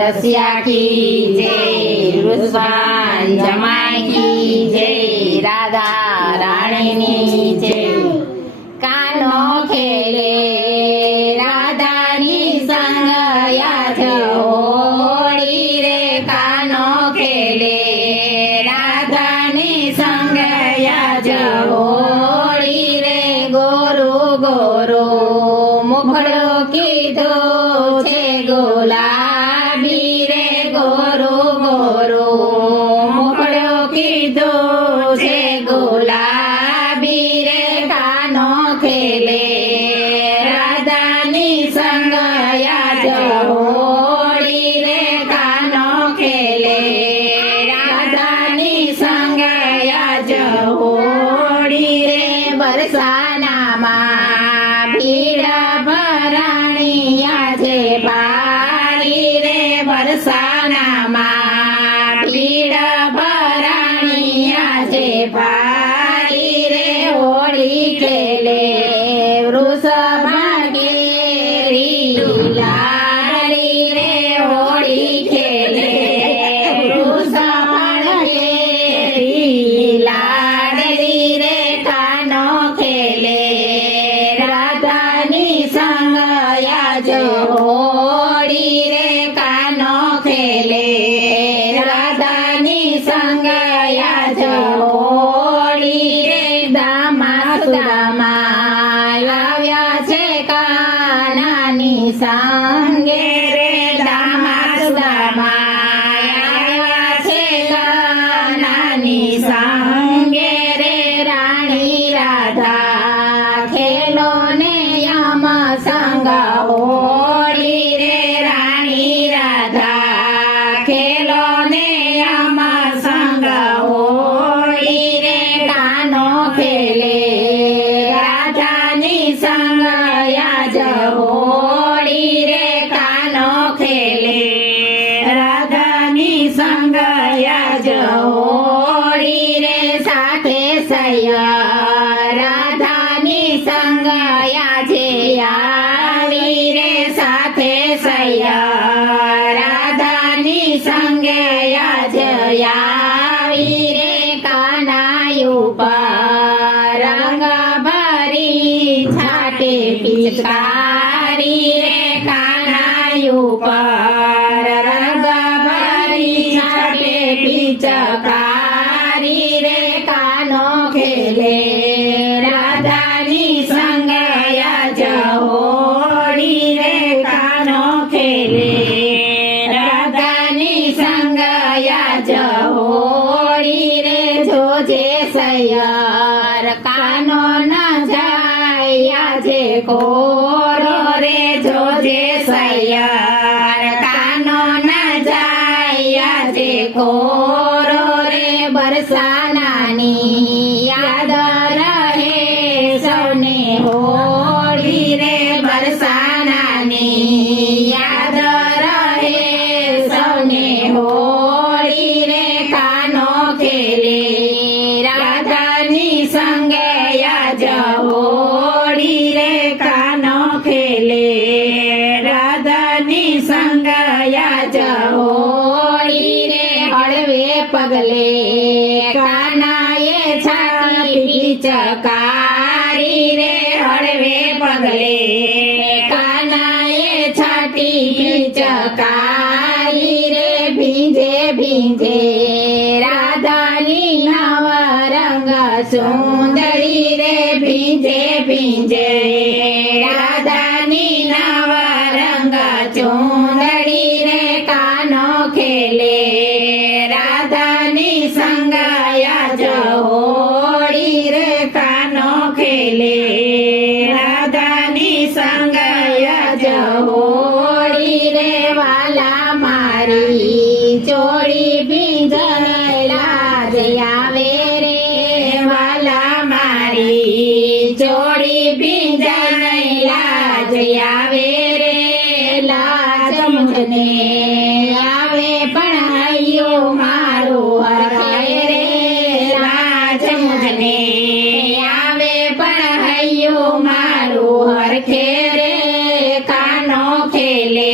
रसिया की जय, रुस्वान जमाई की जय, राधा रानी नी जय। कानो खेले राधानी संग याज होळी रे, कानो खेले राधानी संग याज होळी रे। गोरू गोरू मुखड़ो कीधो छे गुलाबी रे, गोरू गोरू मुखड़ो कीधो छे गुलाबी रे। कानो खेले राधानी संग याज होळी रे, कानो खेले राधानी संग याज होळी रे। बरसानामां भीड़ भराणी याजे पारी रे, बरसानामां भीड़ भराणी याजे पारी रे। होळी खेले वृषभा केरी लाडली रे, होळी खेले वृषभा केरी लाडली रे। कानो खेले राधानी संग याज होळी रे, कानो खेले राधानी संग याज होळी रे। दामा लाव्या छे कानानी संगे रे, दामा लाव्या छे कानानी संगे रे। राणी राधा खेलो ने यम संग होळी रे, राणी राधा खेलो ने यम संग होळी रे। कानो खेले राधानी संग याज होळी रे, कानो खेले राधानी संग याज होळी रे। साथे सैया राधानी संग याजे आवी रे, साथे सैया राधानी संग याज आवी रे। कानायु पर रंग भरी छाटे पिचकारी रे, कानायु पर रंग भरी छाटे पिचकारी रे। कानो खेले राधानी संग याज होळी रे, कानो खेले राधानी संग याज होळी रे। जोजे सैयर कानो न जाय याजे कोरो रे, जोजे सैयर कानो न जाय याजे कोरो रे। बरसानानी याद रहे सौने होळी रे, बरसानानी याद रहे सौने होळी रे। कानो खेले राधानी संग याज होळी रे, कानो खेले राधानी संग याज होळी रे। हळवे पगले कानाए छाटी पिचकारी रे, हळवे पगले कानाए छाटी पिचकारी रे। भींजे भींजे राधानी नव रंग सुंदरी रे, भींजे भींजे राधानी नव रंग सुंदरी रे। कानो खेले राधानी संग याज होळी रे, कानो खेले राधानी संग याज होळी रे। वाला मारी चोळी भींजयला जयावे रे, वाला मारी चोळी भींजयला जयावे रे। लाज मुझने आवे पण हૈયો मारो हरखाય रे, लाज मुझने आवे पण हૈયો मारो हरખે રે। कानो खेले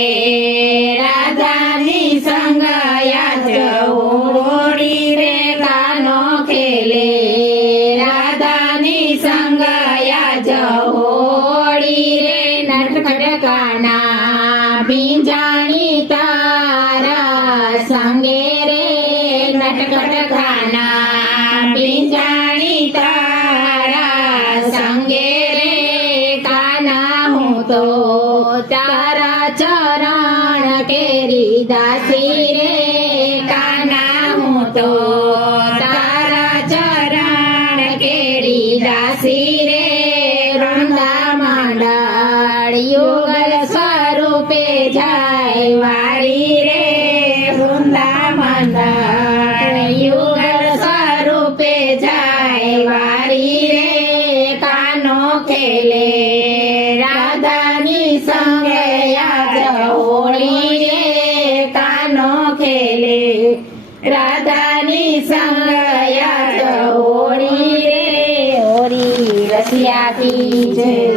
राधा રાધાની સંગયા હોળી રે કાનો ખેલે રાધાની સંગયા હોળી રે નટખટ કાના ભીંજાણી તારા સંગે રે નટખટ કાના ભીંજાણી તારા સંગે રે કાના હું તો તારા ચરણ કેરી દાસી રે કાના હું તો તારા ચરણ કેરી દાસી રે વૃંદા મંડળ યુગલ સ્વરૂપે જાય વાળી રે વૃંદા મંડળ યુગલ સ્વરૂપે જાય વાળી રે કાનો ખેલે રાધાની સંગે આજ હોળી રે કાનો ખેલે રાધાની સંગે આજ હોળી રે હોળી રસિયાતી જય